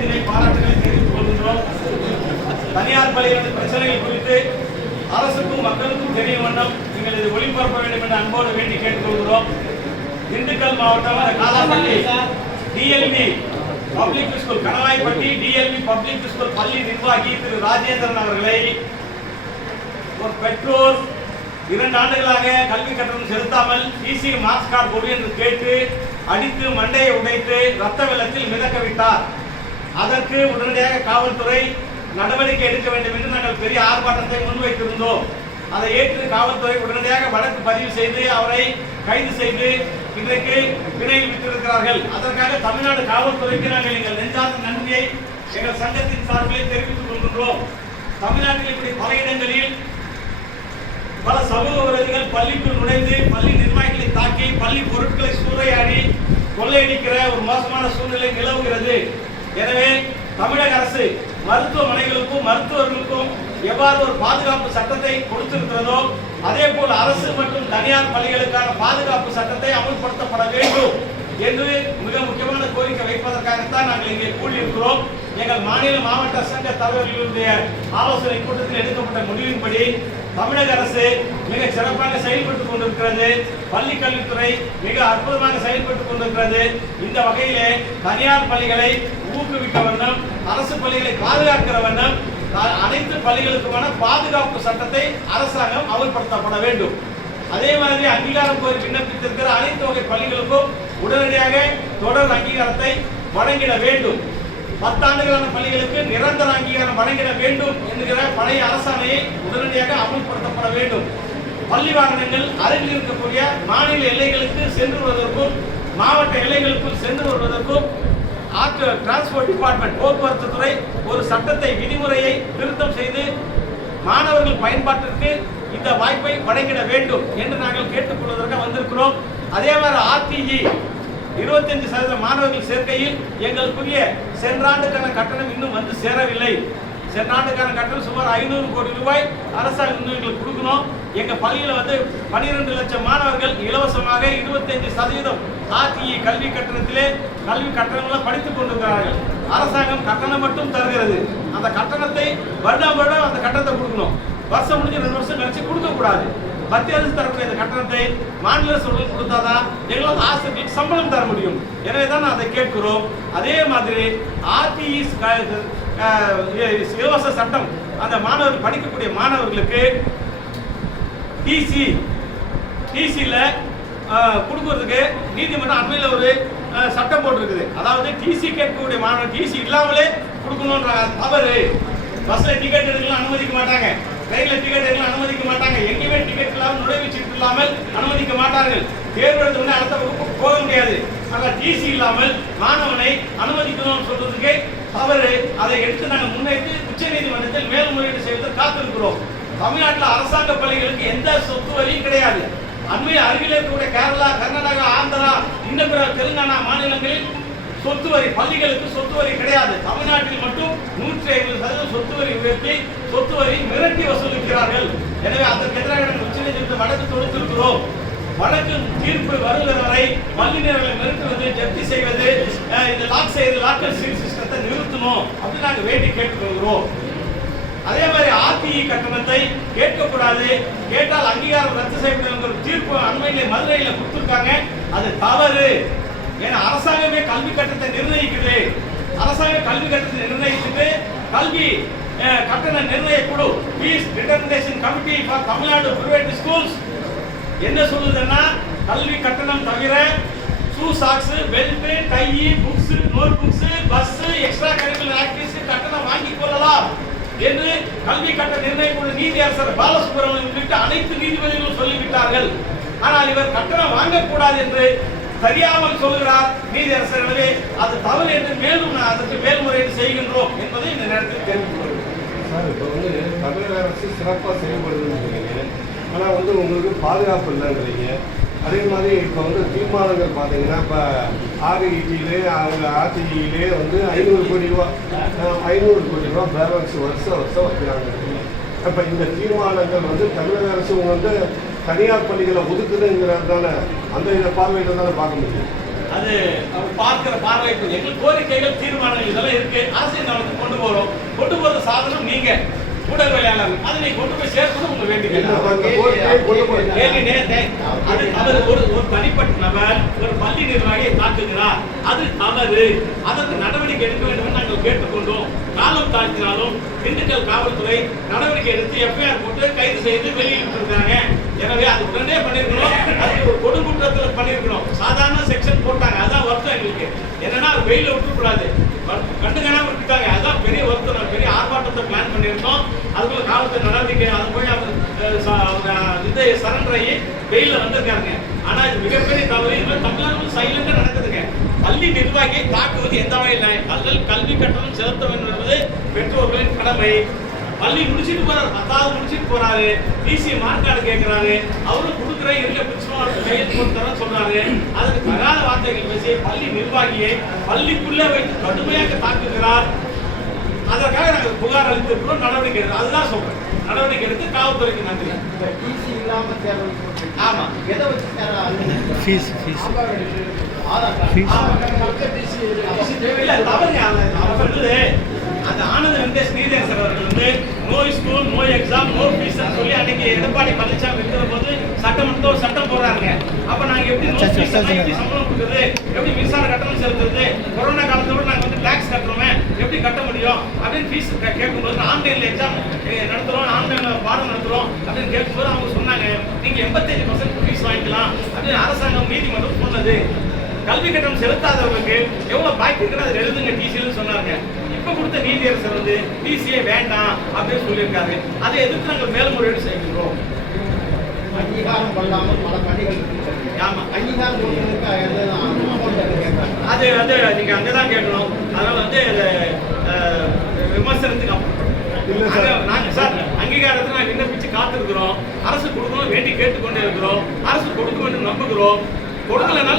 கருத்தினை பாராட்டுகளை தெரிவித்துக் கொள்கின்றோம். தனியார் பள்ளிகளின் பிரச்சனைகள் குறித்து அரசுக்கும் மக்களுக்கும் தெரியும் வண்ணம் நீங்கள் இதை ஒளிபரப்ப வேண்டும் என்ற அன்போடு வேண்டி கேட்டுக்கொள்கிறோம். திண்டுக்கல் மாவட்டம் Kalappalli TLV public school Kanavaipatti TLV public school பள்ளி நிர்வாகி திரு ராஜேந்திரன் அவர்களை ஒரு பெற்றோர் 2 ஆண்டுகளாக கல்வி கட்டணம் செலுத்தாமல் டிசி மார்க்ஸ் கார்டு கொடு என்று கேட்டு அடித்து மண்டையை உடைத்து ரத்த வெள்ளத்தில் மிதக்கவிட்டார். அதற்கு உடனடியாக காவல்துறை நடவடிக்கை எடுக்க வேண்டும் என்று நாங்கள் பெரிய ஆர்ப்பாட்டத்தை முன்வைத்திருந்தோம். அதை ஏற்று காவல்துறை உடனடியாக வழக்கு பதிவு செய்து அவரை கைது செய்து இன்றைக்கு பிணையில் விட்டிருக்கிறார்கள். அதற்காக தமிழ்நாடு காவல்துறைக்கு நாங்கள் எங்கள் நெஞ்சார்ந்த நன்றியை எங்கள் சங்கத்தின் சார்பிலே தெரிவித்துக் கொள்கின்றோம். தமிழ்நாட்டில் இப்படி பல இடங்களில் பல சமூக விரோதிகள் பள்ளிக்குள் நுழைந்து பள்ளி நிர்வாகிகளை தாக்கி பள்ளி பொருட்களை சூறையாடி கொள்ளையடிக்கிற ஒரு மோசமான சூழ்நிலை நிலவுகிறது. எனவே தமிழக அரசு மருத்துவமனைகளுக்கும் மருத்துவர்களுக்கும் எவ்வாறு ஒரு பாதுகாப்பு சட்டத்தை கொடுத்திருக்கிறதோ அதே போல் அரசு மற்றும் தனியார் பள்ளிகளுக்கான பாதுகாப்பு சட்டத்தை அமல்படுத்தப்பட வேண்டும் என்று மிக முக்கியமான கோரிக்கை வைப்பதற்காகத்தான் நாங்கள் இங்கே கூடியிருக்கிறோம். எங்கள் மாநில மாவட்ட சங்க தலைவர்களுடைய ஆலோசனை கூட்டத்தில் எடுக்கப்பட்ட முடிவின்படி தமிழக அரசு மிக சிறப்பாக செயல்பட்டுக் கொண்டிருக்கிறது. பள்ளி கல்வித்துறை மிக அற்புதமாக செயல்பட்டுக் கொண்டிருக்கிறது. இந்த வகையிலே தனியார் பள்ளிகளை ஊக்குவிக்க வேண்டும், அரசு பள்ளிகளை பாதுகாக்கிற வேண்டும், அனைத்து பள்ளிகளுக்குமான பாதுகாப்பு சட்டத்தை அரசாங்கம் அமல்படுத்தப்பட வேண்டும். அதே மாதிரி அங்கீகாரம் கோரி விண்ணப்பித்திருக்கிற அனைத்து வகை பள்ளிகளுக்கும் உடனடியாக தொடர் அங்கீகாரத்தை வழங்கிட வேண்டும். 10 ஆண்டுகளான பள்ளிகளுக்கு நிரந்தர அங்கீகாரம் வழங்கிட வேண்டும் என்கிற பழைய அரசாணையை உடனடியாக அமல்படுத்தப்பட வேண்டும். பள்ளி வாகனங்கள் அருகில் இருக்கக்கூடிய மாநில எல்லைகளுக்கு சென்று வருவதற்கும் மாவட்ட எல்லைகளுக்கும் சென்று வருவதற்கும் டிரான்ஸ்போர்ட் டிபார்ட்மெண்ட் போக்குவரத்து துறை ஒரு சட்டத்தை விதிமுறையை திருத்தம் செய்து மாணவர்கள் பயன்பாட்டிற்கு இந்த வாய்ப்பை வழங்கிட வேண்டும் என்று நாங்கள் கேட்டுக்கொள்வதற்காக வந்திருக்கிறோம். அதே மாதிரி ஆர்டிஇ 25% மாணவர்கள் சேர்க்கையில் எங்களுக்குரிய சென்ற ஆண்டுக்கான கட்டணம் இன்னும் வந்து சேரவில்லை. சென்ற ஆண்டுக்கான கட்டணம் சுமார் 500 கோடி ரூபாய் அரசாங்கம் இன்னும் எங்களுக்கு கொடுக்கணும். எங்க பள்ளியில் 12 லட்சம் மாணவர்கள் இலவசமாக 25% ஆர்டிஇ கல்வி கட்டணத்திலே கல்வி கட்டணங்களை படித்துக் கொண்டிருக்கிறார்கள். அரசாங்கம் கட்டணம் மட்டும் தருகிறது. அந்த கட்டணத்தை வருடம் அந்த கட்டணத்தை கொடுக்கணும். வருஷம் முடிஞ்சு 2 வருஷம் கழிச்சு கொடுக்க கூடாது. மத்திய அரசு தரக்கூடிய இந்த கட்டணத்தை மாநில அரசு கொடுத்தாதான் எங்களால் ஆசிரியர்களுக்கு சம்பளம் தர முடியும். எனவே தான் அதை கேட்கிறோம். அதே மாதிரி ஆர்டிஇ இலவச சட்டம் அந்த மாணவர்கள் படிக்கக்கூடிய மாணவர்களுக்கு டிசியில் கொடுக்கறதுக்கு நீதிமன்றம் அண்மையில் ஒரு சட்டம் போட்டிருக்குது. அதாவது டிசி கேட்கக்கூடிய மாணவர் டிசி இல்லாமலே கொடுக்கணும்ன்ற தவறு. பஸ்ல டிக்கெட் எடுக்கலாம் அனுமதிக்க மாட்டாங்க, ரயில்ல டிக்கெட் எடுக்கலாம் அனுமதிக்க மாட்டாங்க, எங்கேயுமே டிக்கெட் இல்லாமல் நுழைவுச்சீட்டு இல்லாமல் அனுமதிக்க மாட்டார்கள். தேர்வு எழுதுனா அடுத்த வகுப்பு போக முடியாது. ஆனால் டிசி இல்லாமல் மாணவனை அனுமதிக்கணும்னு சொல்றதுக்கு தவறு. அதை எடுத்து நாங்கள் முன்னெடுத்து உச்ச நீதிமன்றத்தில் மேல்முறையீடு செய்வதற்கு காத்திருக்கிறோம். தமிழ்நாட்டில் அரசாங்க பள்ளிகளுக்கு எந்த சொத்து வரியும் கிடையாது. அண்மையில் அருகில் இருக்கக்கூடிய கேரளா, கர்நாடகா, ஆந்திரா, இன்னும் பிற தெலுங்கானா மாநிலங்களில் சொத்து வரி பள்ளிகளுக்கு சொத்து வரி கிடையாது. தமிழ்நாட்டில் மட்டும் 150% சொத்து வரி உயர்த்தி சொத்து வரி மிரட்டி வசூலிக்கிறார்கள். எனவே அதற்கு எதிராக உச்சநீதிமன்ற வழக்கு தொடுத்திருக்கிறோம். வழக்கு தீர்ப்பு வருகிற வரை பள்ளி நிறுவனங்களை மிரட்டுவது, ஜப்தி செய்வது, இந்த லாக்கர் சீல் சிஸ்டத்தை நிறுத்தணும் அப்படின்னு நாங்கள் வேண்டி கேட்டுக்கொள்கிறோம். அதே மாதிரி ஆர்டிஇ கட்டணத்தை கேட்கக்கூடாது, கேட்டால் அங்கீகாரம் ரத்து செய்யப்படும் தீர்ப்பு அண்மையிலே மதுரையில் கொடுத்திருக்காங்க. அது தவறு. ஏன்னா அரசாங்கமே கல்வி கட்டணத்தை நிர்ணயிக்குது. அரசாங்க கல்வி கட்டணத்தை நிர்ணயிச்சுட்டு கல்வி கட்டண நிர்ணய குழு fees determination committee for Tamil Nadu private schools என்ன சொல்லுதுன்னா கல்வி கட்டணம் தவிர shoe, socks, belt, tie, books, notebooks, books, எக்ஸ்ட்ரா கரிக்குலர் ஆக்டிவிட்டிஸ் கட்டணம் வாங்கிக் கொள்ளலாம் என்று கல்வி கட்டண நிர்ணய குழு நீதியரசர் பாலசுப்ரமணியன் உள்ளிட்ட அனைத்து நீதிபதிகளும் சொல்லிவிட்டார்கள். ஆனால் இவர் கட்டணம் வாங்கக்கூடாது என்று தெரியாமல் சொல்கிறார் நீதியரசர். எனவே அது தவறு என்று மேலும் அதற்கு மேல்முறையீடு செய்கின்றோம் என்பதை இந்த நேரத்தில் தெரிவித்துள்ளோம். சார், இப்போ தமிழக அரசு சிறப்பாக செயல்படுதுன்னு ஆனால் உங்களுக்கு பாதுகாப்பு இல்லைங்கிறீங்க. அதே மாதிரி இப்போ தீர்மானங்கள் பார்த்தீங்கன்னா இப்போ ஆர்இடியிலே ஆர்டிஇலே 500 கோடி ரூபா பேலன்ஸ் வருஷம் வைக்கிறாங்க. இப்போ இந்த தீர்மானங்கள் தமிழக அரசு தனியார் பள்ளிகளை ஒதுக்குதுங்கிறதான அந்த பார்வையில் தானே பார்க்க முடியும். அது பார்க்கிற பார்வை எங்களுக்கு கோரிக்கைகள் தீர்மானங்கள் இதெல்லாம் இருக்கு. அரசியல் கவனத்துக்கு கொண்டு போற சாதனம் நீங்க ஊடக வேலையாளர் அதை நீ கொண்டு போய் சேர்க்கணும் உங்க வேண்டிய அவர் ஒரு தனிப்பட்ட நபர் ஒரு பள்ளி நிர்வாகியை தாக்குகிறார், அது தவறு, அதற்கு நடவடிக்கை எடுக்க வேண்டும் என்று நாங்கள் கேட்டுக்கொண்டோம். காலம் தாழ்த்தினாலும் திண்டுக்கல் காவல்துறை நடவடிக்கை எடுத்து எஃப்ஐஆர் போட்டு கைது செய்து வெளியிட்டு இருக்காங்க. எனவே அது உடனே பண்ணிருக்கணும், அது ஒரு கொடுங்குற்றத்தில் பண்ணிருக்கணும். சாதாரண செக்ஷன் போட்டாங்க, அதான் வருத்தம் எங்களுக்கு. என்னன்னா வெயில விட்டுக்கூடாது, கண்டுக்காம விட்டுட்டாங்க, அதான் பெரிய வருத்தம். பெரிய ஆர்ப்பாட்டத்தை பிளான் பண்ணியிருந்தோம். அதுக்குள்ள காவல்துறை நடவடிக்கை அது போய் இந்த சரண்டர் ஆகி வெயில வந்திருக்காங்க. ஆனா இது மிகப்பெரிய தவறு. இதுல தமிழ்நாடு சைலண்டா நடக்குதுங்க. பள்ளி நிர்வாகியை தாக்குவது எந்த வகையில் கல்வி கட்டணம் செலுத்த வேண்டும் என்பது பெற்றோர்களின் கடமை. பள்ளி முடிச்சுட்டு போறாரு, 10வது முடிச்சுட்டு போறாரு, டிசி மார்க்கார்டு கேட்கிறாரு, அவரும் கொடுக்குற இருக்க பிரின்சிபால் கையெழுத்து போட்டு தர சொல்றாரு. அதுக்கு தகாத வார்த்தைகள் பேசி பள்ளி நிர்வாகியை பள்ளிக்குள்ளே வைத்து கடுமையாக தாக்குகிறார். அதற்காக நாங்கள் புகார் அளித்திருக்கிறோம், நடவடிக்கை எடுக்கிறோம். அதுதான் சொல்றேன், நடவடிக்கை எடுத்து காவல்துறைக்கு நன்றி. ஆமா, எதை வச்சு இல்ல தவறுங்க. அவர் சொல்றது அந்த ஆனந்த வெங்கடேஷ் நீதேசர் அவர்கள் வந்து no school no exam no fees சொல்லி அன்னைக்கு எடப்பாடி பழனிசாமி இருக்கிற போது சட்டமன்றத்தில் ஒரு சட்டம் போடுறாங்க. அப்ப நாங்க எப்படி நோ ஃபீஸ் எப்படி சம்பளம் கொடுக்குறது, எப்படி மின்சார கட்டணம் செலுத்துறது, கொரோனா காலத்தோட நாங்க வந்து டாக்ஸ் கட்டுறோமே எப்படி கட்ட முடியும் அப்படின்னு ஃபீஸ் கேட்கும்போது ஆன்லைன்ல எக்ஸாம் நடத்துறோம், ஆன்லைன்ல பாடம் நடத்துறோம் அப்படின்னு கேட்கும்போது அவங்க சொன்னாங்க நீங்க 85% ஃபீஸ் வாங்கிக்கலாம் அப்படின்னு அரசாங்கம் நீதிமன்றம் சொன்னது. கல்வி கட்டணம் செலுத்தாதவர்களுக்கு எவ்வளவு பாக்கி இருக்கிற அதை எழுதுங்க டிசின்னு சொன்னாங்க. இப்ப கொடுத்த நீதியரசர் வந்து டிசியே வேண்டாம் அப்படின்னு சொல்லியிருக்காரு. அதை எதிர்த்து நாங்கள் மேல்முறையீடு செய்கிறோம். அங்கீகாரம் பண்ணாமல் பல பள்ளிகள் ஆமா அங்கீகாரம் அது வந்து நீங்க அங்கதான் கேட்கணும். அதனால வந்து விமர்சனத்துக்கு நாங்க சார் அங்கீகாரத்தை நாங்கள் விண்ணப்பிச்சு காத்திருக்கிறோம். அரசு கொடுக்கணும் வேண்டி கேட்டுக்கொண்டே இருக்கிறோம். அரசு கொடுக்கும் என்று நம்புகிறோம். கொடுக்கலனால